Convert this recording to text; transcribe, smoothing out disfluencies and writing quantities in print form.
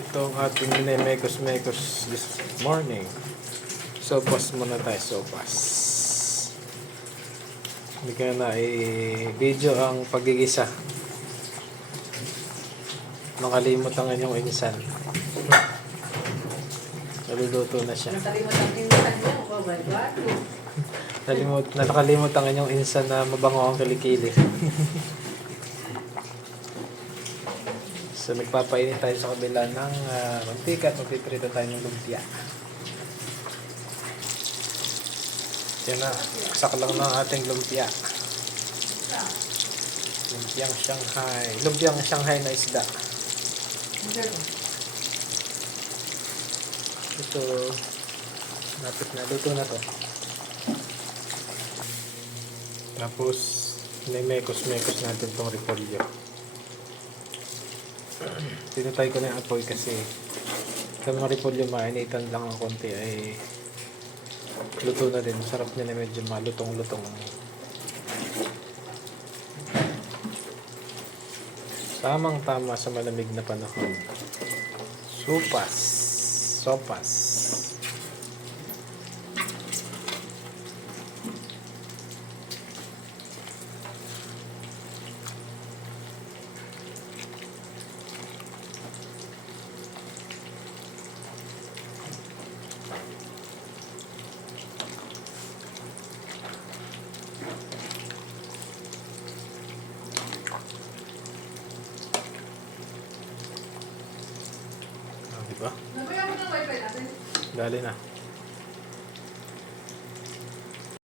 Ito ang ating mekos-mekos this morning. Sopas muna tayo, sopas. Hindi ka na i-video ang pagigisa. Nakalimot ang inyong insan. Naluluto na siya. Nakalimot ang insan mo. Oh my God. Nakalimot ang inyong insan na mabango ang kilikili. So nagpapainit tayo sa kabila ng mantika at magpiprito tayo ng lumpia. Yan na, saksak lang ng ating lumpia. Lumpiang Shanghai. Lumpiang Shanghai na isda. Ito, napit na. Luto na to. Tapos, mekos-mekos natin tong repolyo. Tinatay ko na yung apoy kasi sa mga repolyo mainitan lang ang konti ay luto na din. Sarap niya na medyo malutong-lutong. Tamang-tama sa malamig na panahon. Sopas. Diba? Nabayan mo ng wifi natin? Dali na.